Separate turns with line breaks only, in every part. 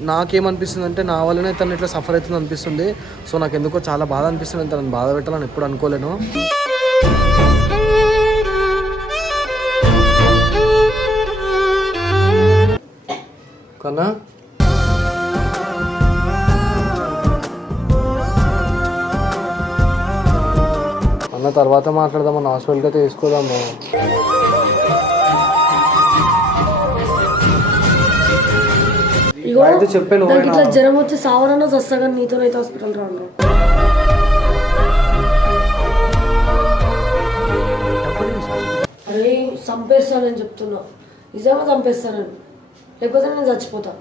నాకేమనిపిస్తుంది అంటే నా వల్లనే తను ఇట్లా సఫర్ అవుతుంది అనిపిస్తుంది. సో నాకు ఎందుకో చాలా బాధ అనిపిస్తుంది. తనని బాధ పెట్టాలని ఎప్పుడు అనుకోలేను. కన్నా? అన్న తర్వాత మాట్లాడదామని హాస్పిటల్కి అయితే తీసుకోదాము
ఇగో
అయితే చెప్పాను
దానికి ఇట్లా జ్వరం వచ్చి సావరన్నా వస్తా కానీ నీతోనైతే హాస్పిటల్ రాను. అరే చంపేస్తానని చెప్తున్నా. నిజంగా చంపేస్తానని లేకపోతే నేను చచ్చిపోతా.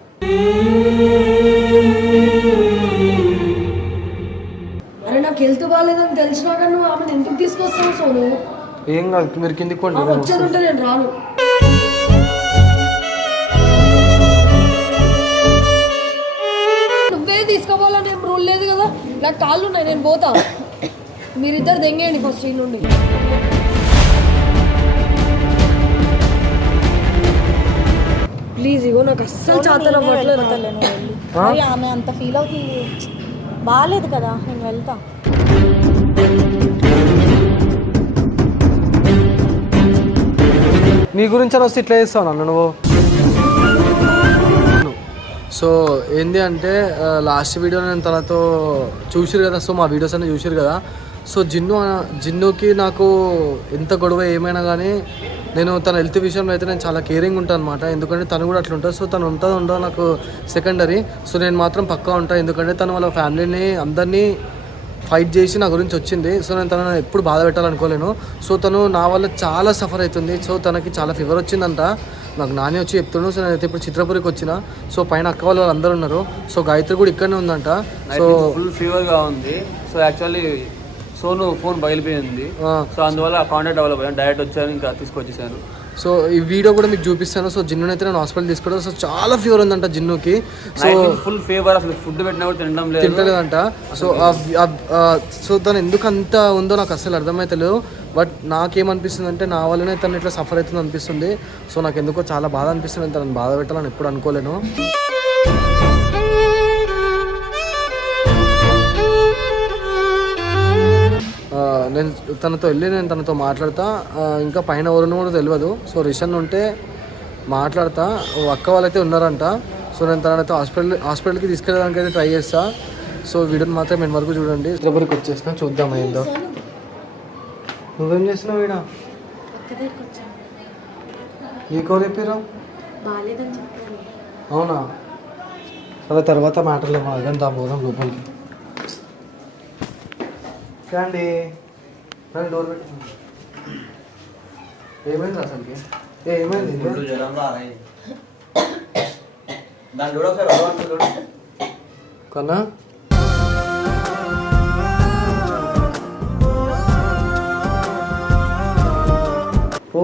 అరే నాకు హెల్త్ బాగాలేదని తెలిసినా కానీ నువ్వు ఆమెను ఎందుకు తీసుకొస్తావు సోను?
ఏం కాదు మీరు కిందికి
ఆమె వచ్చేది ఉంటే నేను రాను. నువ్వే తీసుకోవాలని ఏం రూల్ లేదు కదా. నాకు కాళ్ళు ఉన్నాయి నేను పోతా. మీరిద్దరు దెంగేయండి ఫస్ట్ ఈ నుండి. ప్లీజ్ ఇగో నాకు అస్సలు చేతన అవ్వట్లేదు
మరి ఆమె అంత ఫీల్ అవుతుంది బాగాలేదు కదా నేను వెళ్తా.
నీ గురించి అని వస్తే ఇట్లా చేస్తావు నన్ను నువ్వు? సో ఏంది అంటే లాస్ట్ వీడియో నేను తనతో చూసిరు కదా సో మా వీడియోస్ అన్నీ చూసిరు కదా. సో జిన్ను జిన్నుకి నాకు ఎంత గొడవ ఏమైనా కానీ నేను తన హెల్త్ విషయంలో అయితే నేను చాలా కేరింగ్ ఉంటాను అనమాట ఎందుకంటే తను కూడా అట్లా ఉంటుంది సో తను ఉంటుంది ఉండదు నాకు సెకండరీ సో నేను మాత్రం పక్కా ఉంటాను ఎందుకంటే తను వాళ్ళ ఫ్యామిలీని అందరినీ ఫైట్ చేసి నా గురించి వచ్చింది. సో నేను తనను ఎప్పుడు బాధ పెట్టాలనుకోలేను. సో తను నా వల్ల చాలా సఫర్ అవుతుంది సో తనకి చాలా ఫీవర్ వచ్చిందంట. నాకు నాని వచ్చి చెప్తున్నాడు సో నేనైతే ఇప్పుడు చిత్రపురికి వచ్చిన. సో పైన అక్క వాళ్ళు అందరూ ఉన్నారు. సో గాయత్రి కూడా ఇక్కడనే ఉందంట. సో
ఫుల్ ఫీవర్గా ఉంది. సో యాక్చువల్లీ సోను ఫోన్ పగిలిపోయింది.
ఆ,
సో అందువల్ల కాంటాక్ట్ అవ్వలేదు పోయాను డైరెక్ట్ వచ్చాను ఇంకా తీసుకొచ్చేసాను
సో ఈ వీడియో కూడా మీకు చూపిస్తాను. సో జిన్ను అయితే నేను హాస్పిటల్ తీసుకోవడం సో చాలా ఫీవర్ ఉందంట జిన్నుకి. సో
ఫుల్ ఫీవర్ అసలు ఫుడ్ పెట్టినా కూడా తినడం లేదు.
తింటలేదంట. సో సో తను ఎందుకు అంత ఉందో నాకు అసలు అర్థమైతలేదు. బట్ నాకేమనిపిస్తుంది అంటే నా వల్లనే తను ఇట్లా సఫర్ అవుతుంది అనిపిస్తుంది. సో నాకు ఎందుకో చాలా బాధ అనిపిస్తుంది. తనని బాధ పెట్టాలని ఎప్పుడు అనుకోలేను. నేను తనతో వెళ్ళి నేను తనతో మాట్లాడతా. ఇంకా పైన ఎవరిని కూడా తెలియదు సో రిషన్ ఉంటే మాట్లాడతా. అక్క వాళ్ళైతే ఉన్నారంట. సో నేను తనతో హాస్పిటల్ హాస్పిటల్కి తీసుకెళ్ళడానికి అయితే ట్రై చేస్తా. సో వీడియోని మాత్రం నేను వరకు చూడండి. చిత్రపురికి వచ్చేసిన చూద్దాం ఏందో. నువ్వేం చేస్తున్నావు వీడ ఈ కోరు చెప్పారు. అవునా? సరే తర్వాత మ్యాటర్లో మా కానీ దా పోదాం లోపలికి. క్యాండీ రండి డోర్ పెట్టి ఏమైంది అసలుకి? ఏ ఏమైంది?
దాన్ని చూడ ఒకసారి
కన్నా?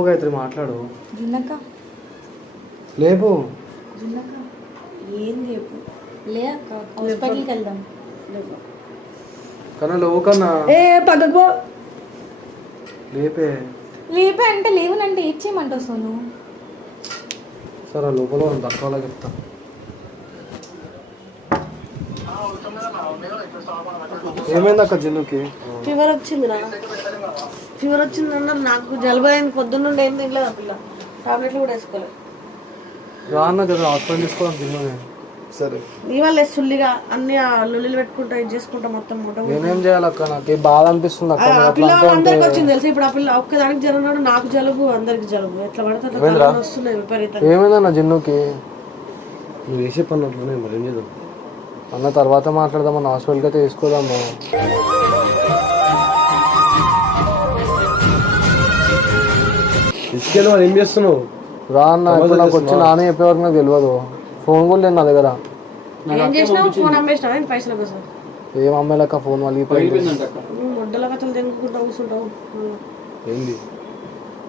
గాయత్రి మాట్లాడు.
జిన్నక్క
లేపు.
జిన్నక్క ఏంది చెప్పు లే అక్క హాస్పిటల్కి వెళ్దాం.
కన్నా లేవు కన్నా.
ఏ పక్కకు
లేపే.
లేపే అంటే లేవనంటే ఇచ్చేయమంటావు సోను?
సరే లోపల ఉంది తక్కువలో చెప్తా. ఏమైంది అక్క జిన్నుకి?
ఫీవర్ వచ్చింది ఫీవర్ వచ్చింది అన్నారు నాకు జలుబు అయింది పొద్దున్నుండి ఏం తినలేదు ఆ పిల్ల. టాబ్లెట్లు కూడా వేసుకోలేదు.
రా అన్న కదా హాస్పిటల్ తీసుకోవడం సరే.
నీ వల్లే సుల్లిగా అన్ని ఆ లొల్లిలు పెట్టుకుంటా ఇది చేసుకుంటా మొత్తం మూట
నేనేం చేయాలి అక్క నాకు బాధ అనిపిస్తుంది అక్క
ఆ
నువ్వు
పిల్ల
అట్లా అంటే
అందరికి వచ్చింది తెలుసు? ఇప్పుడు ఆ పిల్ల ఒక్కదానికి జ్వరం రావడం నాకు జలుబు అందరికి జలుబు. ఎట్లా పడితే అట్లా తలనొప్పి వస్తున్నాయి విపరీతంగా.
ఏమైందన్న జిన్నుకి?
నువ్వు వేసే పని అట్లనే మరి ఏం చేద్దాం
అన్న తర్వాత మాట్లాడదామన్న హాస్పిటల్కి అయితే తీసుకోదాము
తీసుకెళ్ళి మరి ఏం చేస్తున్నావు?
రా అన్న ఇప్పుడు నాకు వచ్చి నానే చెప్పేవరకు నాకు తెలియదు ఫోన్ కూడా లేదు నా దగ్గర.
ఏం చేసినావు? ఫోన్ అమ్మేసినావా? ఏంటి పైసల కోసం?
ఏం అమ్మాయిలక్క ఫోన్ వాళ్ళు
నువ్వు మొడ్డల కథలు తెంగుకుంటా కూర్చుంటావు.
ఏంది?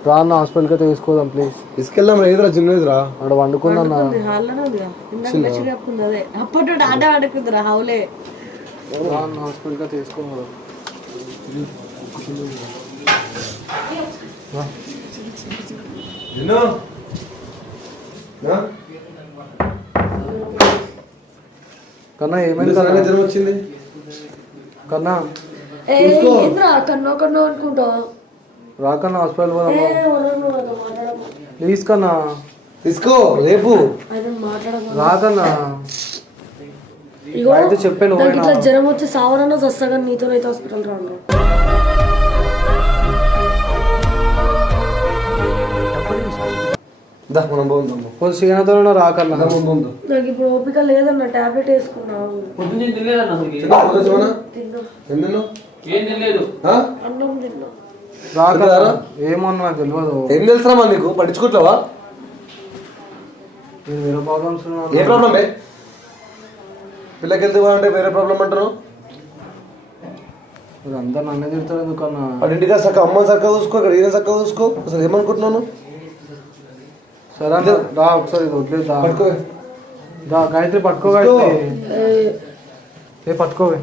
రా అన్న హాస్పిటల్కి అయితే తీసుకోదాం ప్లీజ్
తీసుకెళ్దాం ఏదిరా చిన్న ఏదిరా?
అక్కడ వండుకుందన్న
హాల్లోనే ఉందిగా ఇందాక మెచ్చి చెప్పుకుంది అదే. అప్పటి ఆట ఆడుకుందిరా హౌలే
రా అన్న హాస్పిటల్కి అయితే తీసుకోదాం కన్నా ఏమైంది కన్నా?
జ్వరం వచ్చింది?
కన్నా?
కన్నో కన్నో అనుకుంటా
రాకన్నా హాస్పిటల్ పోదామా?
నాతో
ప్లీజ్ కన్నా.
తీసుకో రేపు
అయితే
రాకన్నా
ఇగో
అయితే చెప్పాను
జ్వరం వచ్చి సావనన్నా వస్తా కానీ నీతోనైతే హాస్పిటల్ రాను.
దా మనం పోదాం
కొంచెం శ్రీనాథ్ రాకన్నా
పోదాం, పోదాం.
నాకు ఇప్పుడు ఓపిక లేదన్న టాబ్లెట్ వేసుకున్నావు.
పొద్దున్నే తినలేదన్న?
తిన్నా.
ఏం
తినలేదు.
ఆ?
అన్నం తిన్నా.
ఏమన్నా నాకు తెలియదు
ఏం తెలుసా నీకు? పట్టించుకుంటావా
నేను వేరే ప్రాబ్లమ్స్
ఏ ప్రాబ్లం పిల్లకి వెళ్తే అంటే వేరే ప్రాబ్లం అంటారు?
అందరు నన్నే తిడతారు ఎందుకన్నా?
వాడి ఇంటికి సక్క అమ్మ సక్క చూసుకో ఇక్కడ ఈయన సక్క చూసుకో. అసలు ఏమనుకుంటున్నాను
సరే ఒకసారి వదిలేదు.
పట్టుకో.
గాయత్రి పట్టుకో. గాయత్రి. ఏ పట్టుకోవే.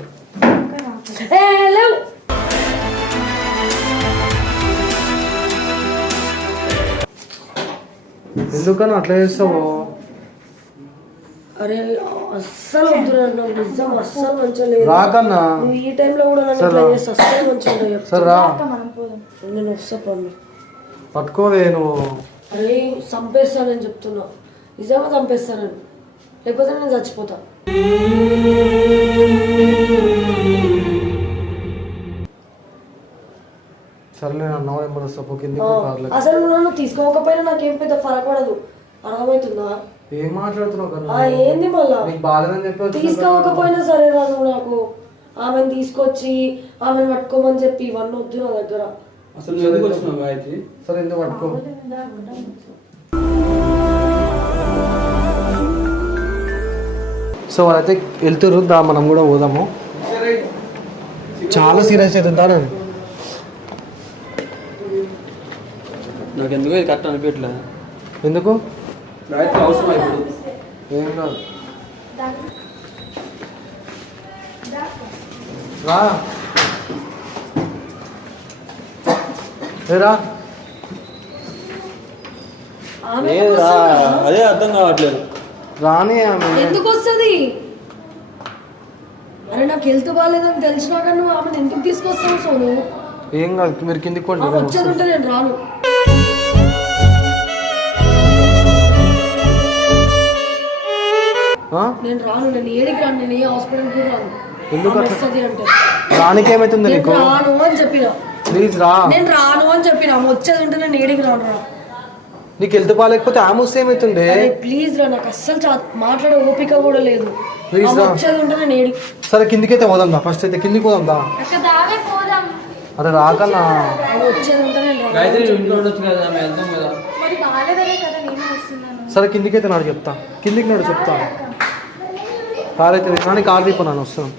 ఎందుకన్నా అట్లా చేస్తావు?
అరే అస్సలు నిజం అస్సలు మంచిగా లేదు
రాకన్నా.
నువ్వు ఈ టైంలో కూడా నన్ను ఇట్లా చేస్తే అస్సలు మంచిగా.
సరే రా.
నేను వస్తా
పట్టుకోవే నువ్వు.
అరే చంపేస్తానని చెప్తున్నా. నిజంగా చంపేస్తానని. లేకపోతే నేను చచ్చిపోతా.
సరే నేను అన్నావు నెంబర్ వస్తా పో కిందికి
ఆ,
కార్లో
అసలు నువ్వు నన్ను తీసుకోకపోయినా నాకేం పెద్ద ఫరక్ పడదు అర్థమవుతుందా?
ఏం మాట్లాడుతున్నావు
ఏంది మళ్ళా?
నీకు బాగాలేదని చెప్పి వచ్చినా కదా.
తీసుకోకపోయినా సరే రా నువ్వు నాకు. ఆమెను తీసుకొచ్చి ఆమెను పట్టుకోమని చెప్పి ఇవన్నీ వద్దు నా దగ్గర.
అసలు నువ్వు ఎందుకు వచ్చినావు గాయత్రి
సరే ఇంత పట్టుకో. సో అయితే వెళ్తురు దా మనం కూడా పోదాము. చాలా సీరియస్ అవుతుందా నేను
నాకు ఎందుకో ఇది కరెక్ట్ అనిపించట్లే.
ఎందుకు?
గాయత్రి అవసరం ఇప్పుడు?
ఏం కాదు. రా. ఏ రా
ఆమె
ఏదిరా అదే అర్థం కావట్లేదు.
రాని ఆమె.
ఎందుకు వస్తుంది? అరే నాకు హెల్త్ బాగాలేదని తెలిసినా కానీ నువ్వు ఆమెను ఎందుకు తీసుకొస్తావు సోను?
ఏం కాదు మీరు కిందికి
ఆమె వచ్చేది ఉంటే నేను రాను.
ఆ?
నేను రాను నేను ఏడికి రాను నేను ఏ హాస్పిటల్ కూడా రాను.
ఎందుకు
ఆమె
అట్లా?
వస్తుంది అంటే.
రానికి ఏమైతుంది
నేను
నీకు?
రాను అని చెప్పిన.
ప్లీజ్ రా.
నేను రాను అని చెప్పిన వచ్చేది ఉంటే నేను ఏడికి రాను రా.
నీకు హెల్త్ బాగాలేకపోతే ఆమె వస్తే ఏమైతుండే?
అరే ప్లీజ్ రా నాకు అస్సలు చా- మాట్లాడే ఓపిక కూడా లేదు.
Please
ఆమె
రా.
వచ్చేది ఉంటే నేను ఏడికి
సరే కిందికి అయితే పోదాం దా ఫస్ట్ అయితే కిందికి పోదాం దా
పోదాం.
అరే రాకన్నా.
వచ్చేది ఉంటే నేను రాను.
గాయత్రి నువ్వు ఇంట్లో ఉండొచ్చు కదా ఆమె వెళ్తాం కదా.
మరి బాగాలేదనే కదా నేను వస్తున్నాను.
సరే కిందికి అయితే నాడు చెప్తా. కిందికి నాడు చెప్తా. కార్ అయితే కానీ కార్ తీపో నన్ను వస్తాను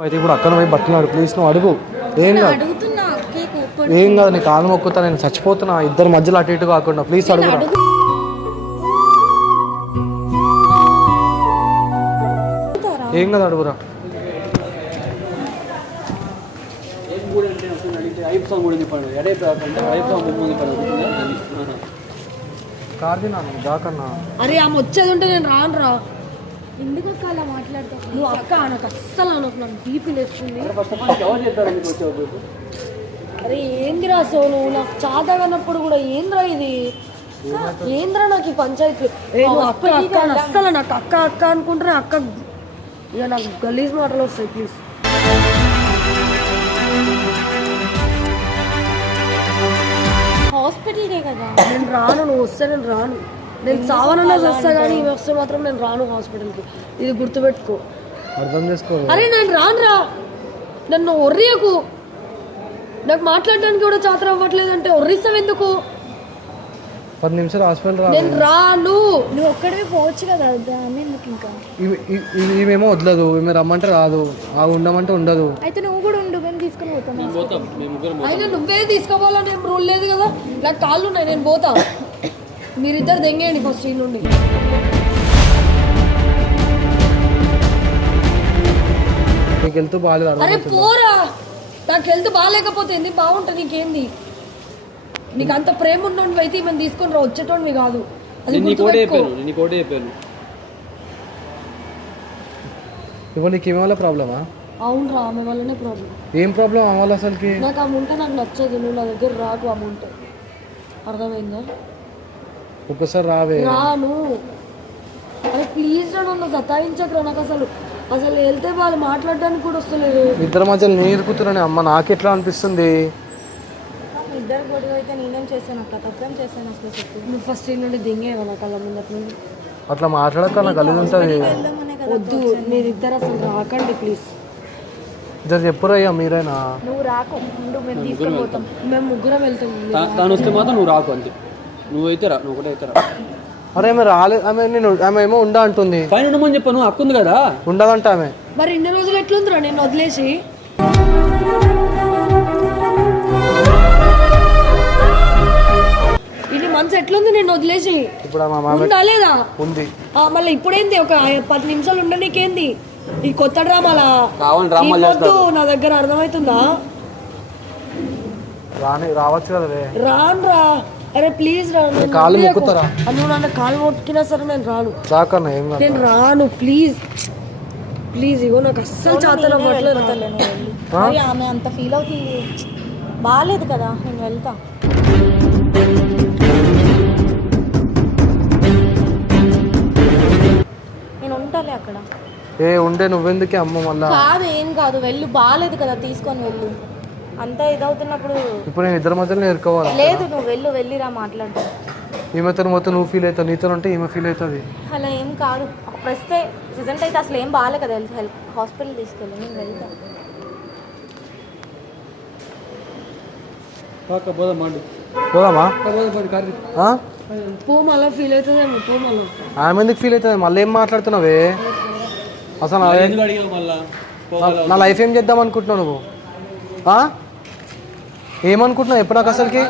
అయితే ఇప్పుడు అక్కడ పోయి బట్టలు ప్లీజ్ నువ్వు అడుగు. ఏం కాదు.
అడుగుతున్నా కేక్ ఓపెన్
ఏం కాదు నీ కాలు మొక్కుతా నేను చచ్చిపోతున్నా ఇద్దరు మధ్యలో అటు ఇటు కాకుండా ప్లీజ్ అడుగురా. ఏం కాదు అడుగురా. కాదు దాకన్నా
అరే ఆమె వచ్చేది ఉంటే నేను రాను రా
ఎందుకు అక్క అలా మాట్లాడతావు?
నువ్వు అక్క నాకు అస్సలు అనకు నాకు బీపీ లేస్తుంది అరే ఏందిరా సోను నాకు చాదా కన్నప్పుడు కూడా ఏంద్రా ఇది? ఏంద్రా నాకు ఈ పంచాయతీ? నువ్వు అక్క అక్క అని అస్సలు నాకు అక్క అక్క అనుకుంటే అక్క ఇక నాకు గలీజ్ మాటలు వస్తాయి ప్లీజ్
హాస్పిటల్కే కదా.
నేను రాను నువ్వు వస్తే నేను రాను. నేను సావనన్నా వస్తా కానీ ఇవి వస్తే మాత్రం నేను రాను హాస్పిటల్కి ఇది గుర్తుపెట్టుకో.
అర్థం చేసుకో.
అరే నేను రాను రా నన్ను ఒర్రియకు. నాకు మాట్లాడడానికి కూడా చాతర అవ్వట్లేదు అంటే ఒర్రిస్తావు ఎందుకు?
పది నిమిషాలు హాస్పిటల్ రా
నేను రాను.
నువ్వు ఒక్కడివి పోవచ్చు కదా దాన్ని ఎందుకు ఇంకా?
ఇవి- ఇవి- ఇవి- ఈమెమో వదలదు. ఈమె రమ్మంటే రాదు. ఆ ఉండమంటే ఉండదు.
అయితే నువ్వు కూడా ఉండు మేము తీసుకుని పోతాం.
అయినా నువ్వే తీసుకోవాలని ఏం రూల్ లేదు కదా? నాకు కాళ్ళు ఉన్నాయి నేను పోతా. మీరిద్దరు దెంగేయండి ఫస్ట్ ఈ నుండి.
నీకు వెళ్తూ బాగాలేదు?
అరే పోరా! నాకు హెల్త్ బాగాలేకపోతే ఏంది? బాగుంటుంది నీకేంది? నీకు అంత ప్రేమ ఉన్నోడివి అయితే మేము తీసుకొని రా వచ్చేటోడివి కాదు. అది గుర్తుపెట్టుకో.
ఇప్పుడు నీకు ఏమి వల్ల ప్రాబ్లమా?
అవును రా ఆమె వల్లనే ప్రాబ్లం
ఏం ప్రాబ్లం అవ్వాలి అసలుకి?
నాకు ఆమె ఉంటే నాకు నచ్చదు నువ్వు నా దగ్గర రాకు ఆమె ఉంటే. అర్థమైందా?
ఒక్కసారి రావే.
రాను. అరే ప్లీజ్ రా నన్ను సతాయించకరా నాకు అసలు. అసలు వెళ్తే వాళ్ళు మాట్లాడడానికి కూడా వస్తలేదు.
ఇద్దరి మధ్యలో నీరు కూతురని అమ్మ నాకెట్లా అనిపిస్తుంది?
ఇద్దరు గొడవ అయితే నేనేం చేశాను అక్క? తప్పేం చేశాను అసలు చెప్పు.
నువ్వు ఫస్ట్ నుండి దింగే నా కళ్ళ ముందటి నుండి.
అట్లా మాట్లాడక నాకు కలిసి ఉంటుంది
వద్దు మీరిద్దరు అసలు రాకండి ప్లీజ్
ఇద్దరు చెప్పురయ్యా మీరైనా?
నువ్వు రాకు ముందు మేము తీసుకొని పోతాం
మేము ముగ్గురం వెళ్తాం.
తాను వస్తే మాత్రం నువ్వు రాకు అంతే. నువ్వైతే రా నువ్వు కూడా అయితే రా
అరే ఆమె రాలేదు ఆమె నేను ఆమె ఏమో ఉండా అంటుంది.
పైన ఉండమని చెప్పాను అక్క ఉంది కదా?
ఉండదంట ఆమె.
మరి ఇన్ని రోజులు ఎట్లుందిరా నేను వదిలేసి? ఇన్ని మంత్స్ ఎట్లుంది నేను వదిలేసి?
ఇప్పుడు ఆమె ఆమె
ఉందా లేదా?
ఉంది.
ఆ, మళ్ళీ ఇప్పుడేంది? ఒక పది నిమిషాలు ఉండనీకేంది ఈ కొత్త డ్రామాలా
కావాలి డ్రామాలు
ఈ పొద్దు నా దగ్గర అర్థమవుతుందా?
రాని రావచ్చు కదా రే.
రాను రా అరే ప్లీజ్ రా నన్ను
కాళ్ళు
వదిలేకు.
మొక్కుతారా?
నువ్వు నన్ను కాలు మొక్కినా సరే నేను రాను.
రాకన్నా ఏం కాదు.
నేను రాను ప్లీజ్ ప్లీజ్ ఇగో నాకు అస్సలు చేతన
మరి ఆమె అంత ఫీల్ అవుతుంది బాగాలేదు కదా నేను వెళ్తా. నేను ఉంటాలే అక్కడ.
ఏ ఉండే నువ్వెందుకే అమ్మ మళ్ళా?
కాదు ఏం కాదు వెళ్ళు బాగాలేదు కదా తీసుకొని వెళ్ళు. అంతా ఇదవుతున్నప్పుడు
ఇప్పుడు నేను ఇద్దరి మధ్యలో నేర్కోవాలి.
లేదు నువ్వు వెళ్ళు వెళ్ళిరా మాట్లాడతా
ఈమెతో మొత్తం నువ్వు ఫీల్ అవుతావు నీతో ఉంటే ఈమె ఫీల్ అవుతుంది.
అలా ఏం కాదు. ప్రస్తే ప్రజెంట్ అయితే అసలు ఏం బాగాలే కదా హెల్త్ హెల్ప్ హాస్పిటల్ తీసుకెళ్ళి నేను వెళ్తా.
కాక పోదాం మాండు.
పోదామా?
పోదాం పది కార్లు
ఆ?
పో మళ్ళీ ఫీల్ అవుతుందేమో పో మళ్ళీ
ఆమె ఎందుకు ఫీల్ అవుతుంది మళ్ళీ ఏం మాట్లాడుతున్నావే? అసలు నా-
ఎందుకు అడిగావు మళ్ళా?
నా- నా లైఫ్ ఏం చేద్దాం అనుకుంటున్నావు నువ్వు? ఆ? ఏమనుకుంటున్నావు? ఎప్పుడు నాకు అసలుకి.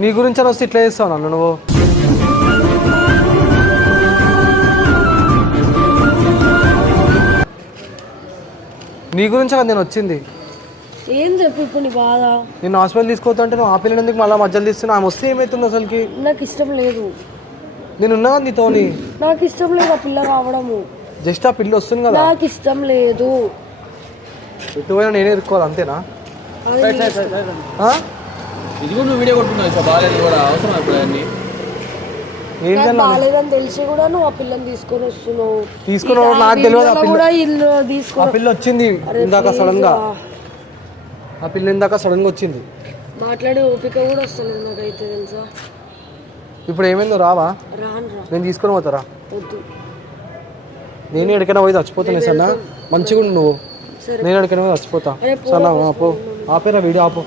నీ గురించి అని వస్తే ఇట్లా చేస్తావు నన్ను నువ్వు. నీ గురించి కదా నేను వచ్చింది.
ఏం చెప్పు ఇప్పుడు నీ బాధ?
నేను హాస్పిటల్ తీసుకోవద్దంటే నువ్వు ఆ పిల్లని ఎందుకు మళ్ళీ మధ్యలో తీస్తున్నా ఆమె వస్తే ఏమవుతుంది అసలుకి?
నాకు ఇష్టం లేదు.
నేను ఉన్నా నీతోని.
నాకు ఇష్టం లేదు ఆ పిల్ల రావడము.
జస్ట్ ఆ పిల్ల వస్తుంది కదా.
నాకు ఇష్టం లేదు.
ఎటువైనా నేనే ఎదుర్కోవాలి అంతేనా? ఆ?
ఇది కూడా నువ్వు వీడియో కొట్టుకున్నావు సార్ బాగాలేదు కూడా అవసరం ఇప్పుడు అన్ని.
ఏం
నాకు
చేయాలి
బాగాలేదని తెలిసి కూడా నువ్వు ఆ పిల్లని తీసుకొని వస్తున్నావు.
తీసుకున్న వాడు నాకు తెలియదు ఆ
వీడియోలో
పిల్ల.
కూడా ఇల్లు
ఆ
తీసుకొని
పిల్ల వచ్చింది ఇందాక సడన్గా ఆ పిల్ల ఇందాక సడన్గా వచ్చింది.
మాట్లాడే ఓపిక కూడా వస్తలేదు నాకైతే తెలుసా.
ఇప్పుడు ఏమైందో రావా?
రాను రా.
నేను తీసుకొని పోతారా?
వద్దు.
నేను ఎక్కడికైనా పోయి చచ్చిపోతాను సన్నా. మంచిగా ఉండు నువ్వు. నేను ఎక్కడికైనా పోయి చచ్చిపోతా. సన్నా ఆపు ఆపేరా వీడియో ఆపు.